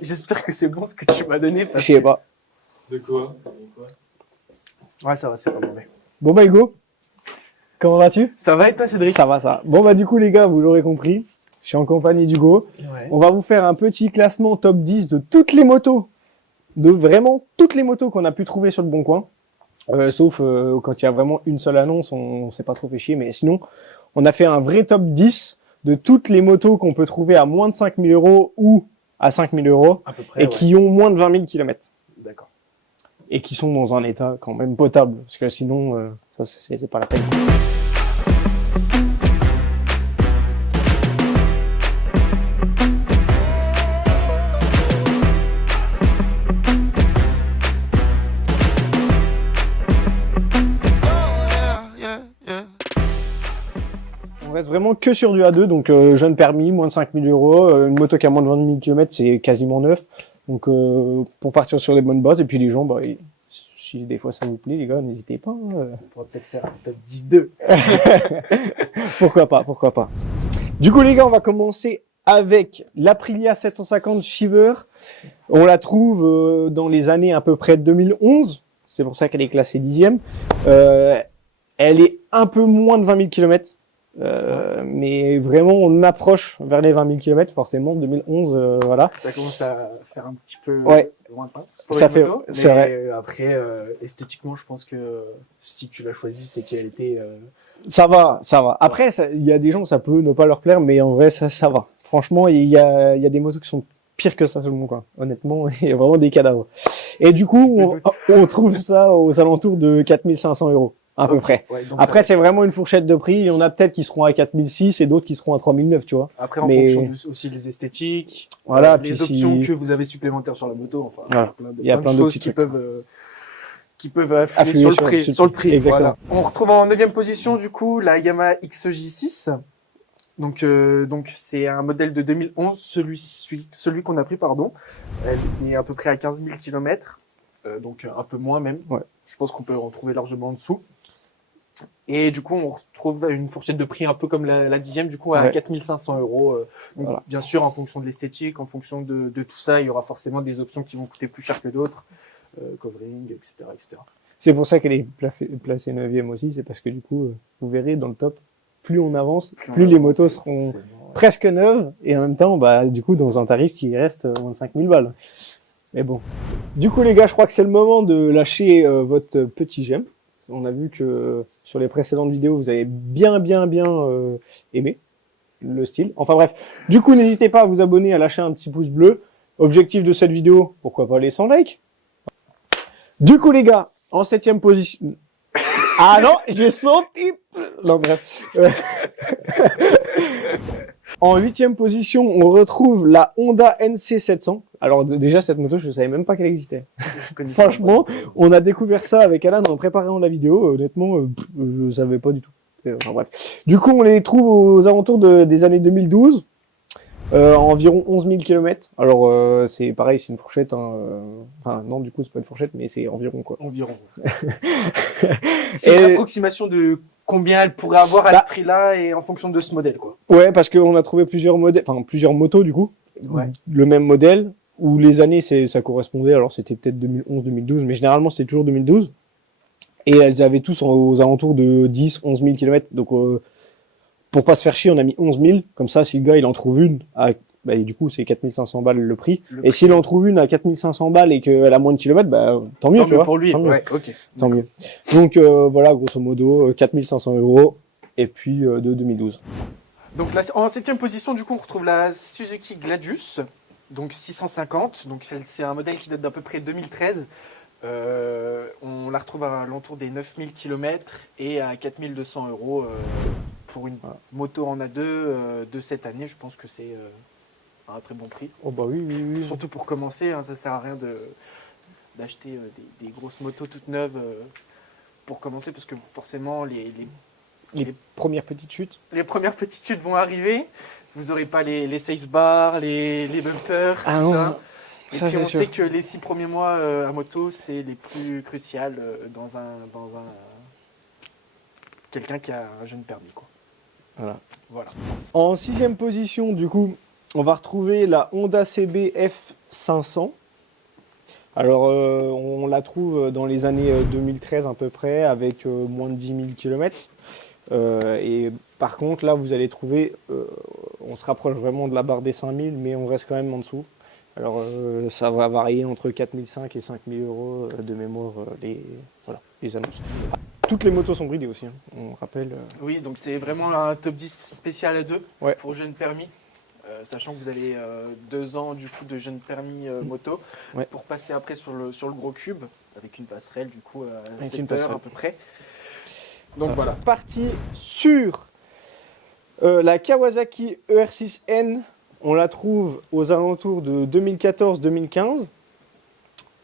J'espère que c'est bon ce que tu m'as donné. Je sais pas. De quoi? Ouais, ça va, c'est pas mauvais. Bon bah Hugo, comment vas-tu? Ça va et toi, Cédric? Ça va, ça va. Bon bah du coup les gars, vous l'aurez compris, je suis en compagnie d'Hugo. Ouais. On va vous faire un petit classement top 10 de toutes les motos. De vraiment toutes les motos qu'on a pu trouver sur le Bon Coin. Sauf quand il y a vraiment une seule annonce, on s'est pas trop fait chier. Mais sinon, on a fait un vrai top 10 de toutes les motos qu'on peut trouver à moins de 5 000 € ou à 5 000 € À peu près, et qui ont moins de 20 000 km. D'accord. Et qui sont dans un état quand même potable. Parce que sinon, ça c'est pas la peine. On reste vraiment que sur du A2, donc jeune permis, moins de 5 000 €. Une moto qui a moins de 20 000 km, c'est quasiment neuf. Donc pour partir sur des bonnes bases, et puis les gens, bah, si des fois ça vous plaît, les gars, n'hésitez pas. On pourrait peut-être faire un top 10-2. Pourquoi pas, pourquoi pas. Du coup les gars, on va commencer avec l'Aprilia 750 Shiver. On la trouve dans les années à peu près 2011. C'est pour ça qu'elle est classée 10e. Elle est un peu moins de 20 000 km. Mais vraiment, on approche vers les 20 000 km, forcément, 2011, voilà. Ça commence à faire un petit peu lointain. Ça fait, c'est vrai. Après, esthétiquement, je pense que si tu l'as choisi, c'est qu'elle était... Ça va, ça va. Après, il y a des gens, ça peut ne pas leur plaire, mais en vrai, ça va. Franchement, il y a des motos qui sont pires que ça, selon moi, quoi. Honnêtement, il y a vraiment des cadavres. Et du coup, on trouve ça aux alentours de 4 500 €. À peu près. Ouais, après, c'est vraiment une fourchette de prix. Il y en a peut-être qui seront à 4006 et d'autres qui seront à 3009, tu vois. Après, en fonction aussi des esthétiques, voilà, les options que vous avez supplémentaires sur la moto. Enfin, voilà. Il y a plein de choses petits qui peuvent affluer sur le prix. Exactement. Voilà. On retrouve en 9e position, du coup, la Yamaha XJ6. Donc c'est un modèle de 2011, celui qu'on a pris, pardon. Elle est à peu près à 15 000 km, donc un peu moins même. Ouais. Je pense qu'on peut en retrouver largement en dessous. Et du coup, on retrouve une fourchette de prix un peu comme la 10e, du coup, à 4 500 €. Donc, voilà. Bien sûr, en fonction de l'esthétique, en fonction de tout ça, il y aura forcément des options qui vont coûter plus cher que d'autres, covering, etc., etc. C'est pour ça qu'elle est placée 9e aussi, c'est parce que du coup, vous verrez dans le top, plus on avance, plus les motos seront presque neuves, et en même temps, bah, du coup, dans un tarif qui reste moins de 5 000 balles. Mais bon. Du coup, les gars, je crois que c'est le moment de lâcher votre petit j'aime. On a vu que sur les précédentes vidéos, vous avez bien aimé le style. Enfin bref, du coup, n'hésitez pas à vous abonner, à lâcher un petit pouce bleu. Objectif de cette vidéo, pourquoi pas les 100 likes. Du coup, les gars, en 7e position... Ah non, j'ai sauté. Non, bref. En 8e position, on retrouve la Honda NC700. Alors déjà, cette moto, je ne savais même pas qu'elle existait. Franchement, on a découvert ça avec Alan en préparant la vidéo. Honnêtement, je ne savais pas du tout. Enfin, bref. Du coup, on les trouve aux alentours des années 2012. Environ 11 000 km. Alors, c'est pareil, c'est une fourchette. Enfin, non, du coup, c'est pas une fourchette, mais c'est environ, quoi. Environ. C'est une approximation de combien elle pourrait avoir à ce prix-là et en fonction de ce modèle, quoi. Ouais, parce qu'on a trouvé plusieurs modèles, enfin, plusieurs motos, du coup. Ouais. Le même modèle, où les années, ça correspondait. Alors, c'était peut-être 2011, 2012, mais généralement, c'était toujours 2012. Et elles avaient tous aux alentours de 10, 11 000 km. Donc, pour pas se faire chier, on a mis 11 000. Comme ça, si le gars, il en trouve une, bah, du coup, c'est 4 500 balles le prix. Et s'il en trouve une à 4 500 balles et qu'elle a moins de kilomètres, bah, tant mieux, tu vois. Pour lui, tant mieux. Ouais, ok. Tant mieux. Donc, voilà, grosso modo, 4 500 €. Et puis, de 2012. Donc, là, en 7e position, du coup, on retrouve la Suzuki Gladius. Donc, 650. Donc, c'est un modèle qui date d'à peu près 2013. On la retrouve à l'entour des 9000 km et à 4200 € pour une moto en A2 de cette année. Je pense que c'est un très bon prix. Oh bah oui. Surtout pour commencer, hein, ça sert à rien d'acheter des grosses motos toutes neuves pour commencer, parce que forcément les premières petites chutes. Les premières petites chutes vont arriver. Vous n'aurez pas les safe bars, les bumpers, ah tout non. ça. Et Ça, puis on sûr. sait que les 6 premiers mois à moto, c'est les plus cruciales dans un quelqu'un qui a un jeune permis, quoi. Voilà. En 6e position, du coup, on va retrouver la Honda CB F500. Alors, on la trouve dans les années 2013 à peu près, avec moins de 10 000 km. Et par contre, là, vous allez trouver, on se rapproche vraiment de la barre des 5000, mais on reste quand même en dessous. Alors, ça va varier entre 4500 et 5000 euros de mémoire, les annonces. Toutes les motos sont bridées aussi, hein, on rappelle. Oui, donc c'est vraiment un top 10 spécial à 2 Ouais. pour jeunes permis. Sachant que vous avez 2 ans du coup de jeunes permis moto Ouais. pour passer après sur le gros cube avec une passerelle du coup à Avec 7 une heures passerelle. à peu près. Donc voilà. Parti sur la Kawasaki ER6N, on la trouve aux alentours de 2014-2015,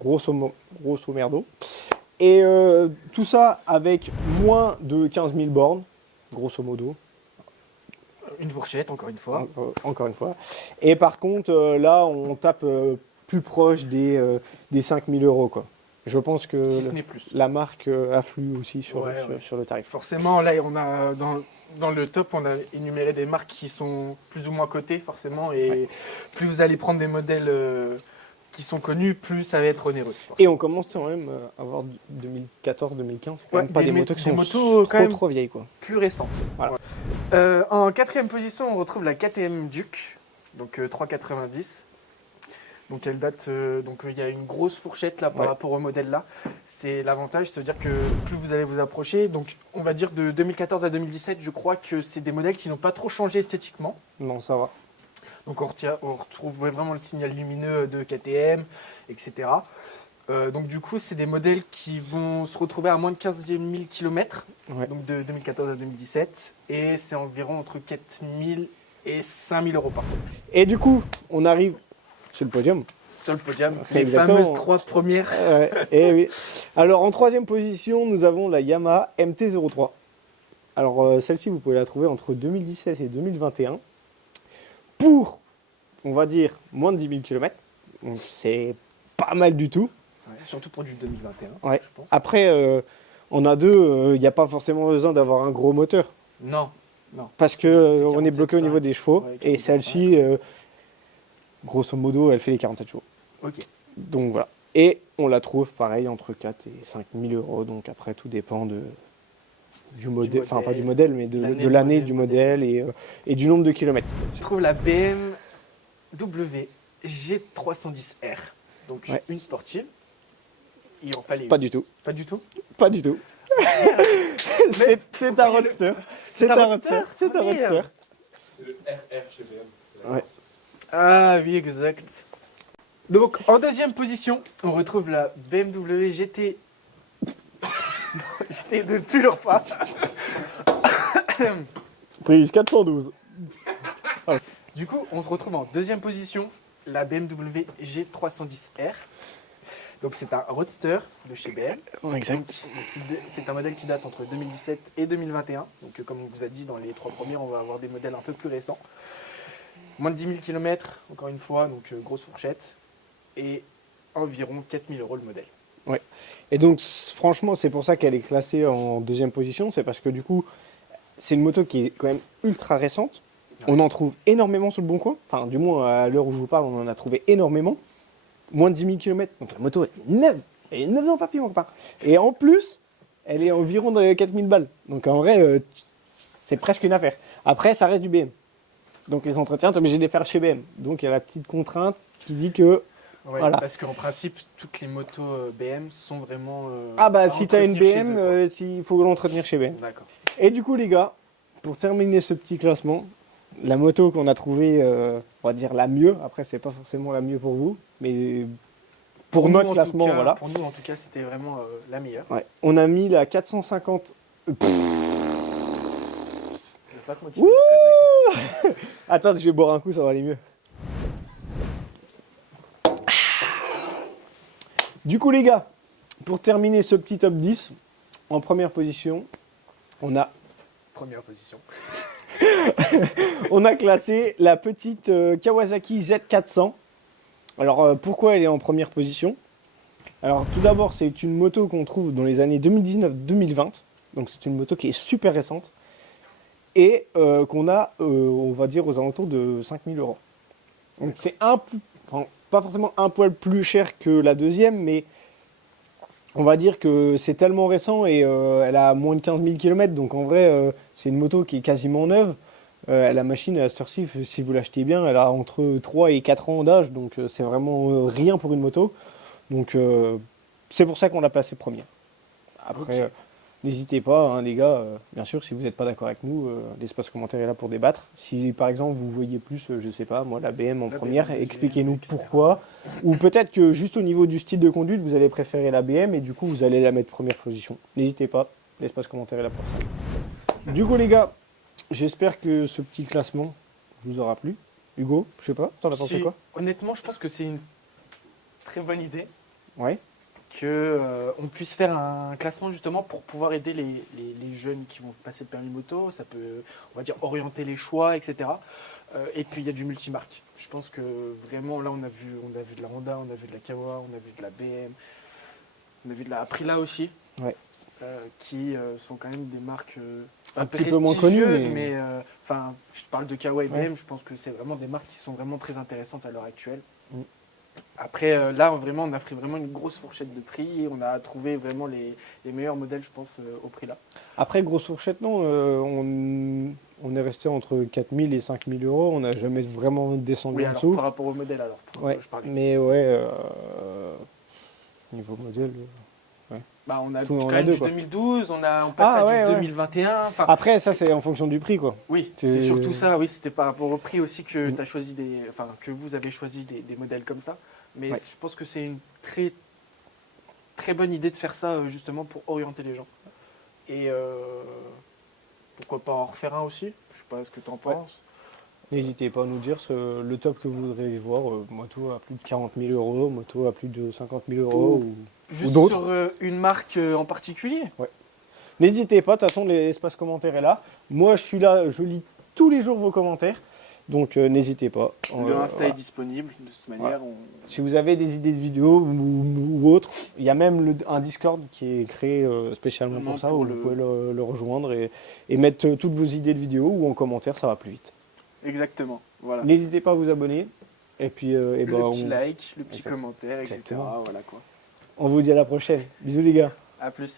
grosso merdo. Et tout ça avec moins de 15 000 bornes, grosso modo. Une fourchette encore une fois. Encore une fois. Et par contre, là, on tape plus proche des 5 000 euros, quoi. Je pense que Si ce n'est plus. la marque afflue aussi sur le tarif. Forcément, là, on a dans le top, on a énuméré des marques qui sont plus ou moins cotées, forcément. Et plus vous allez prendre des modèles qui sont connus, plus ça va être onéreux. Et on commence quand même à avoir 2014-2015. C'est quand même pas des motos qui sont trop vieilles, quoi. Plus récentes. Voilà. En 4e position, on retrouve la KTM Duke, donc 390. Donc elle date, donc il y a une grosse fourchette là par rapport au modèle là. C'est l'avantage, c'est-à-dire que plus vous allez vous approcher, donc on va dire de 2014 à 2017, je crois que c'est des modèles qui n'ont pas trop changé esthétiquement. Non, ça va. Donc on retrouve vraiment le signal lumineux de KTM, etc. Donc du coup, c'est des modèles qui vont se retrouver à moins de 15 000 km, donc de 2014 à 2017, et c'est environ entre 4 000 et 5 000 euros par contre. Et du coup, on arrive sur le podium. Sur le podium, les Exactement. fameuses 3 premières. Et oui. Alors en 3e position, nous avons la Yamaha MT-03. Alors celle-ci, vous pouvez la trouver entre 2017 et 2021 pour, on va dire, moins de 10 000 km. Donc c'est pas mal du tout. Ouais, surtout pour du 2021, Ouais. je pense. Après, on a deux, il n'y a pas forcément besoin d'avoir un gros moteur. Non. Parce que C'est on est bloqué au 47,5. niveau des chevaux. Ouais, Et 47,5. celle-ci, grosso modo, elle fait les 47 chevaux. Ok. Donc voilà. Et on la trouve pareil entre 4 et 5 000 euros. Donc après, tout dépend du modèle. Enfin, pas du modèle, mais de l'année du modèle et du nombre de kilomètres. Je trouve la BMW G310R. Donc une sportive. Il en fallait. Pas du tout. Pas du tout. Pas du tout. C'est un roadster. C'est un roadster. C'est un roadster. C'est le RR chez BM. Ouais. Ah oui, exact. Donc en 2e position, on retrouve la BMW GT. GT de toujours pas. Prise 412. Du coup, on se retrouve en 2e position, la BMW G310R. Donc c'est un roadster de chez BM. Exact. C'est un modèle qui date entre 2017 et 2021. Donc comme on vous a dit, dans les 3 premiers, on va avoir des modèles un peu plus récents. Moins de 10 000 km, encore une fois, donc grosse fourchette. Et environ 4 000 euros le modèle. Ouais. Et donc franchement, c'est pour ça qu'elle est classée en 2e position. C'est parce que du coup, c'est une moto qui est quand même ultra récente. On en trouve énormément sur le Bon Coin. Enfin, du moins, à l'heure où je vous parle, on en a trouvé énormément. Moins de 10 000 km. Donc la moto, elle est neuve. Elle est neuve dans le papier, mon copain. Et en plus, elle est environ de 4 000 balles. Donc en vrai, c'est presque une affaire. Après, ça reste du BM. Donc les entretiens, tu es obligé de les faire chez BM. Donc il y a la petite contrainte qui dit que... Ouais, voilà. Parce qu'en principe, toutes les motos BM sont vraiment... Ah bah à si tu as une entretenir chez BM, eux, il faut l'entretenir chez BM. quoi. D'accord. Et du coup les gars, pour terminer ce petit classement, la moto qu'on a trouvée, on va dire la mieux, après c'est pas forcément la mieux pour vous, mais pour nous, notre en classement, tout cas, voilà. Pour nous, en tout cas, c'était vraiment la meilleure. Ouais. On a mis la 450... Je vais pas te motiver. Wouh Attends, je vais boire un coup, ça va aller mieux. Du coup les gars, pour terminer ce petit top 10, en première position, on a Première position. on a classé la petite Kawasaki Z400. Alors pourquoi elle est en première position? Alors tout d'abord, c'est une moto qu'on trouve dans les années 2019-2020. Donc c'est une moto qui est super récente. Et qu'on a, on va dire, aux alentours de 5 000 euros. Donc c'est enfin, pas forcément un poil plus cher que la deuxième, mais on va dire que c'est tellement récent et elle a moins de 15 000 km, donc en vrai, c'est une moto qui est quasiment neuve. La machine, à cette heure-ci, si vous l'achetez bien, elle a entre 3 et 4 ans d'âge, donc c'est vraiment rien pour une moto. Donc c'est pour ça qu'on l'a placée première. Après, Ok. n'hésitez pas, hein, les gars, bien sûr, si vous n'êtes pas d'accord avec nous, l'espace commentaire est là pour débattre. Si par exemple vous voyez plus, je sais pas, moi la BM en La première, BM, expliquez-nous etc. pourquoi. Ou peut-être que juste au niveau du style de conduite, vous allez préférer la BM et du coup vous allez la mettre première position. N'hésitez pas, l'espace commentaire est là pour ça. Du coup les gars, j'espère que ce petit classement vous aura plu. Hugo, je sais pas, t'en as pensé Si- quoi? Honnêtement, je pense que c'est une très bonne idée Ouais, que on puisse faire un classement justement pour pouvoir aider les jeunes qui vont passer le permis moto. Ça peut, on va dire, orienter les choix, etc. Et puis il y a du multimarque. Je pense que vraiment là, on a vu de la Honda, on a vu de la Kawa, on a vu de la BM, on a vu de la Aprilia aussi, ouais. qui sont quand même des marques Un petit peu moins connues, prestigieuses, mais- mais enfin, je parle de Kawa et BM. Ouais. Je pense que c'est vraiment des marques qui sont vraiment très intéressantes à l'heure actuelle. Mm. Après, là, vraiment, on a fait vraiment une grosse fourchette de prix. On a trouvé vraiment les meilleurs modèles, je pense, au prix là. Après, grosse fourchette, non, on est resté entre 4 000 et 5 000 euros. On n'a jamais vraiment descendu Oui, en alors dessous. par rapport au modèle, alors, Ouais, je parlais. mais ouais, niveau modèle. Bah, on a Tout, on quand a même deux, du quoi. 2012, on passe Ah, à ouais, du ouais. 2021. Enfin, Après, ça, c'est en fonction du prix, quoi. oui, c'est- c'est surtout ça. Oui, c'était par rapport au prix aussi que Mm. t'as choisi que vous avez choisi des modèles comme ça. Mais Ouais. je pense que c'est une très très bonne idée de faire ça justement pour orienter les gens. Et pourquoi pas en refaire un aussi. Je sais pas ce que tu en Ouais. penses. N'hésitez pas à nous dire le top que vous voudrez voir. Moto à plus de 40 000 euros, moto à plus de 50 000 euros. Juste d'autres. sur une marque en particulier. N'hésitez pas, de toute façon, l'espace commentaire est là. Moi, je suis là, je lis tous les jours vos commentaires. Donc, n'hésitez pas. Le Insta Voilà. est disponible de toute manière. Si vous avez des idées de vidéos ou autres, il y a même un Discord qui est créé spécialement Vraiment pour ça, pour où le- vous pouvez le rejoindre et mettre toutes vos idées de vidéos ou en commentaire, ça va plus vite. Exactement. Voilà. N'hésitez pas à vous abonner. Et puis, Le petit on like, le petit Exact- commentaire, etc. Exactement. Voilà quoi. vous dit à la prochaine. Bisous les gars. À plus.